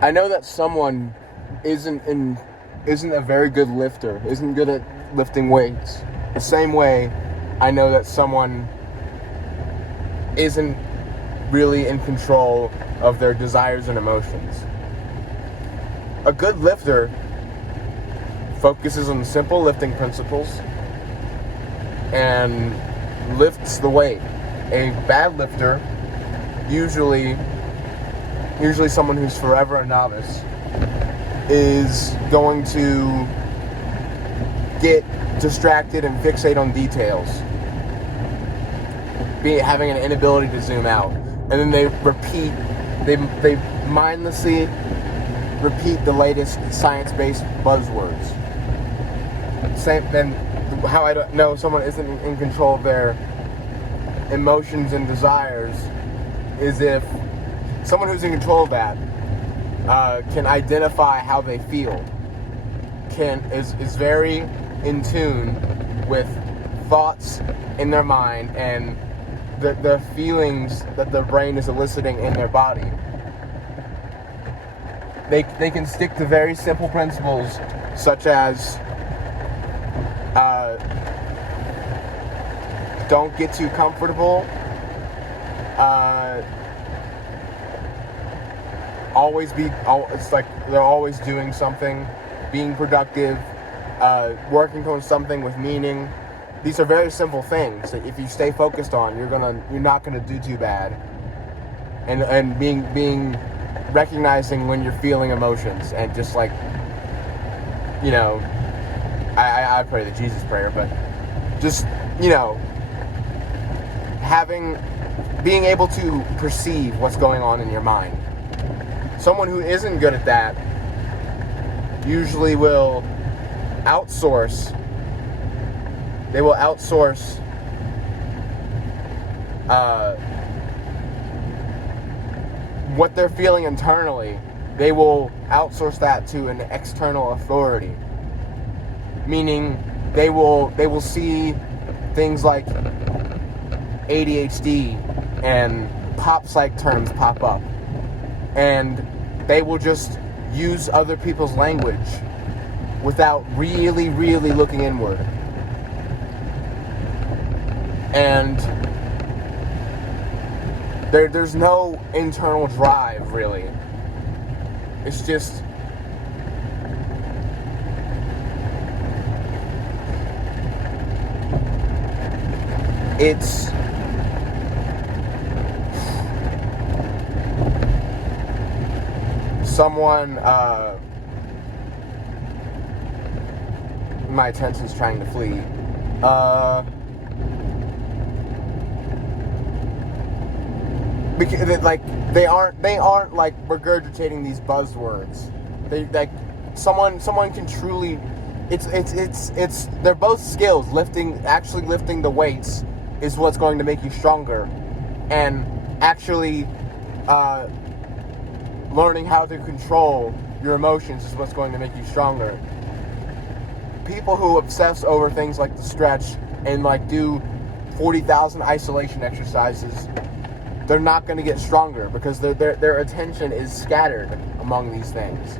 I know that someone isn't a very good lifter, isn't good at lifting weights. The same way I know that someone isn't really in control of their desires and emotions. A good lifter focuses on simple lifting principles and lifts the weight. A bad lifter, usually someone who's forever a novice, is going to get distracted and fixate on details, having an inability to zoom out, and then they mindlessly repeat the latest science-based buzzwords. Same. Then how I don't know someone isn't in control of their emotions and desires is if someone who's in control of that can identify how they feel, is very in tune with thoughts in their mind and the feelings that their brain is eliciting in their body. They can stick to very simple principles such as don't get too comfortable, it's like they're always doing something, being productive, working towards something with meaning. These are very simple things that if you stay focused on, you're not gonna do too bad. And being recognizing when you're feeling emotions and just like, I pray the Jesus prayer, but just, being able to perceive what's going on in your mind. Someone who isn't good at that usually will outsource. They will outsource what they're feeling internally. They will outsource that to an external authority. Meaning they will see things like ADHD and pop psych terms pop up, and they will just use other people's language without really looking inward. And there's no internal drive, really. It's just someone, my attention's trying to flee. Because they aren't like regurgitating these buzzwords. They like someone can truly. It's they're both skills. Actually lifting the weights is what's going to make you stronger, and actually learning how to control your emotions is what's going to make you stronger. People who obsess over things like the stretch and like do 40,000 isolation exercises, they're not going to get stronger because their attention is scattered among these things.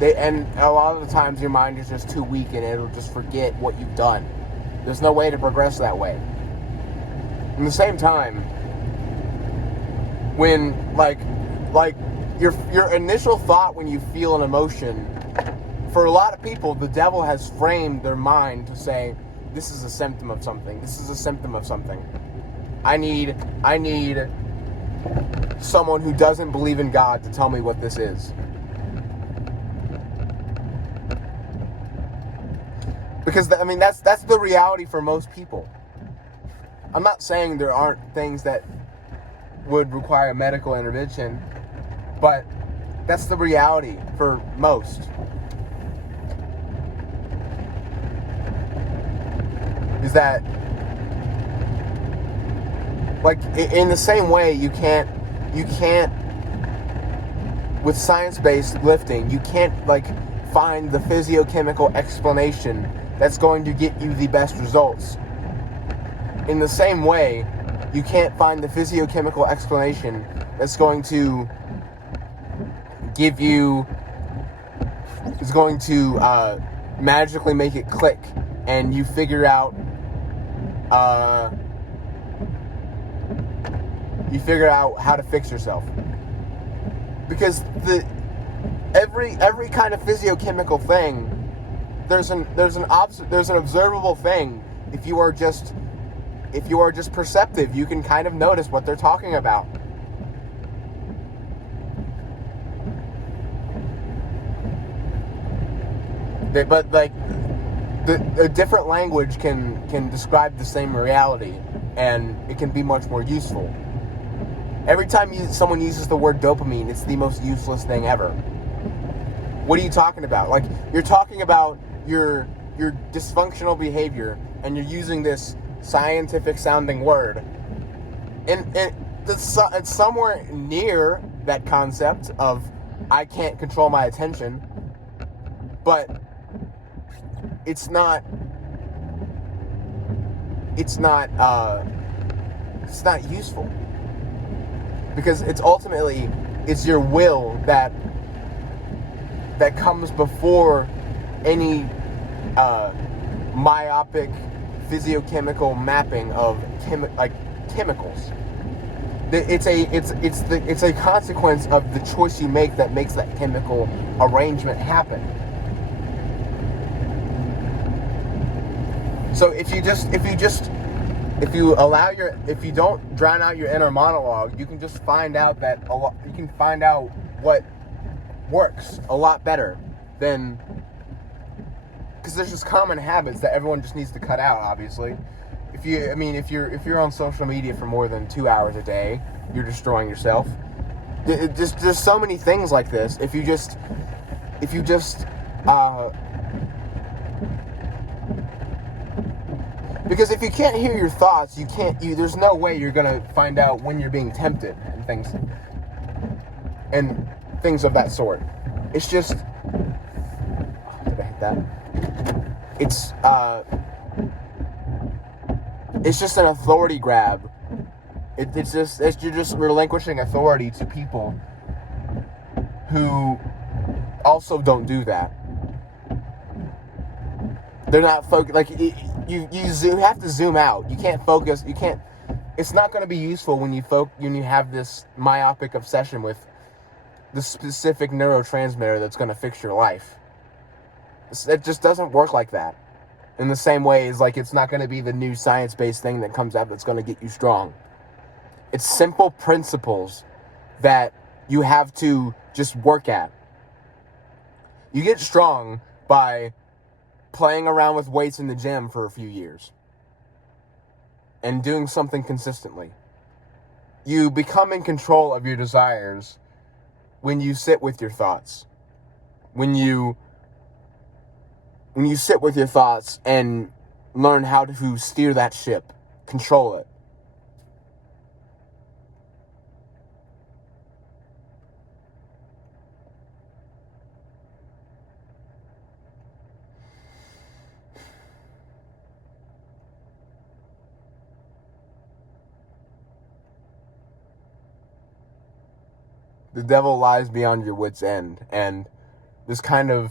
And a lot of the times your mind is just too weak and it'll just forget what you've done. There's no way to progress that way. At the same time, when like your initial thought when you feel an emotion, for a lot of people, the devil has framed their mind to say, this is a symptom of something. This is a symptom of something. I need someone who doesn't believe in God to tell me what this is. Because that's the reality for most people. I'm not saying there aren't things that would require medical intervention, but that's the reality for most. Is that, like, in the same way you can't with science-based lifting, you can't like find the physiochemical explanation that's going to get you the best results. In the same way, you can't find the physiochemical explanation that's going to give you, is going to magically make it click, and you figure out how to fix yourself. Because every kind of physiochemical thing, there's an observable thing. If you are just perceptive, you can kind of notice what they're talking about. But like a different language can describe the same reality, and it can be much more useful. Every time someone uses the word dopamine, it's the most useless thing ever. What are you talking about? Like, you're talking about your dysfunctional behavior, and you're using this scientific sounding word, and it's somewhere near that concept of I can't control my attention, but it's not useful, because it's ultimately your will that comes before any myopic physiochemical mapping of chemicals. It's a consequence of the choice you make that makes that chemical arrangement happen. So if you don't drown out your inner monologue, you can just find out what works a lot better than, because there's just common habits that everyone just needs to cut out. Obviously, if you're on social media for more than 2 hours a day, you're destroying yourself. There's so many things like this. If you just because if you can't hear your thoughts, there's no way you're gonna find out when you're being tempted and things of that sort. It's just, did I hit that? It's just an authority grab. You're just relinquishing authority to people who also don't do that. They're not focused. Like, you have to zoom out. You can't focus. You can't. It's not going to be useful when you have this myopic obsession with the specific neurotransmitter that's going to fix your life. It just doesn't work like that. In the same way as, like, it's not going to be the new science-based thing that comes out that's going to get you strong. It's simple principles that you have to just work at. You get strong by playing around with weights in the gym for a few years and doing something consistently. You become in control of your desires when you sit with your thoughts. When you sit with your thoughts and learn how to steer that ship, control it. The devil lies beyond your wit's end, and this kind of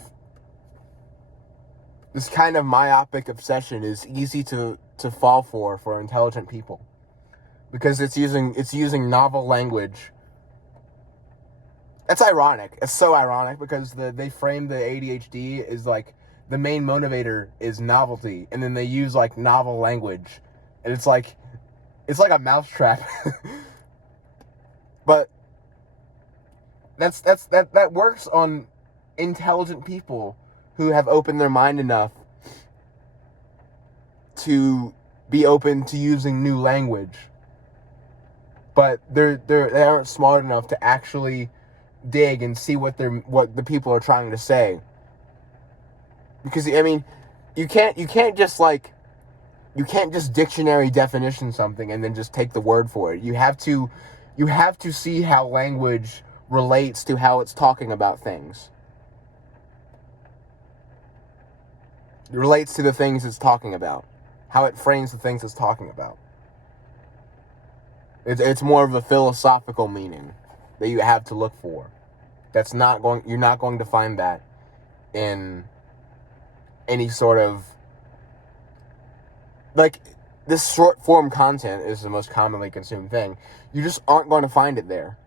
myopic obsession is easy to fall for intelligent people, because it's using novel language. That's ironic. It's so ironic, because they frame the ADHD as like the main motivator is novelty, and then they use like novel language, and it's like a mousetrap. But that works on intelligent people who have opened their mind enough to be open to using new language. But they aren't smart enough to actually dig and see what the people are trying to say. Because, I mean, you can't just dictionary definition something and then just take the word for it. You have to see how language relates to how it's talking about things. It relates to the things it's talking about. How it frames the things it's talking about. It's more of a philosophical meaning that you have to look for. You're not going to find that in any sort of, like, this short form content is the most commonly consumed thing. You just aren't going to find it there.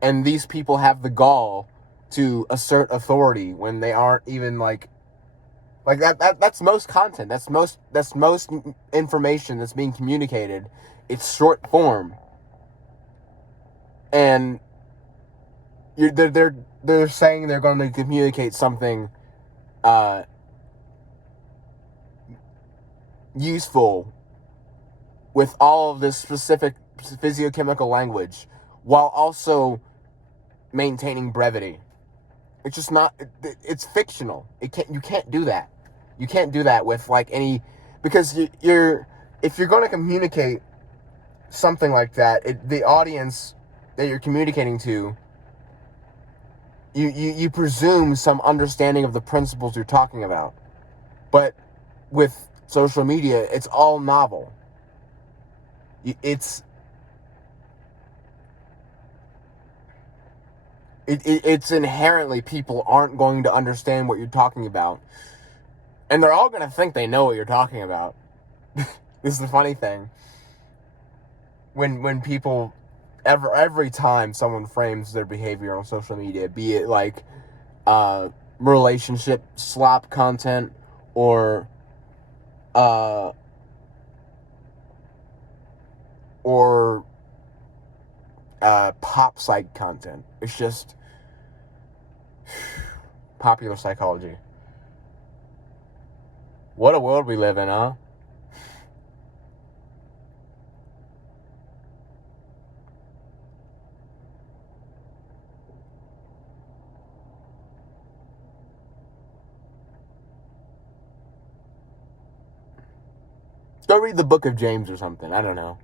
And these people have the gall to assert authority when they aren't even like that's most content. That's most information that's being communicated. It's short form. And they're saying they're going to communicate something useful with all of this specific physiochemical language while also maintaining brevity. It's just not. It's fictional. You can't do that. You can't do that with like any, because you're if you're going to communicate something like that, the audience that you're communicating to, you presume some understanding of the principles you're talking about. But with social media, it's all novel. It's inherently, people aren't going to understand what you're talking about. And they're all going to think they know what you're talking about. This is the funny thing. When people, every time someone frames their behavior on social media, be it like relationship slop content or pop psych content, it's just popular psychology. What a world we live in, huh? Go read the book of James or something. I don't know.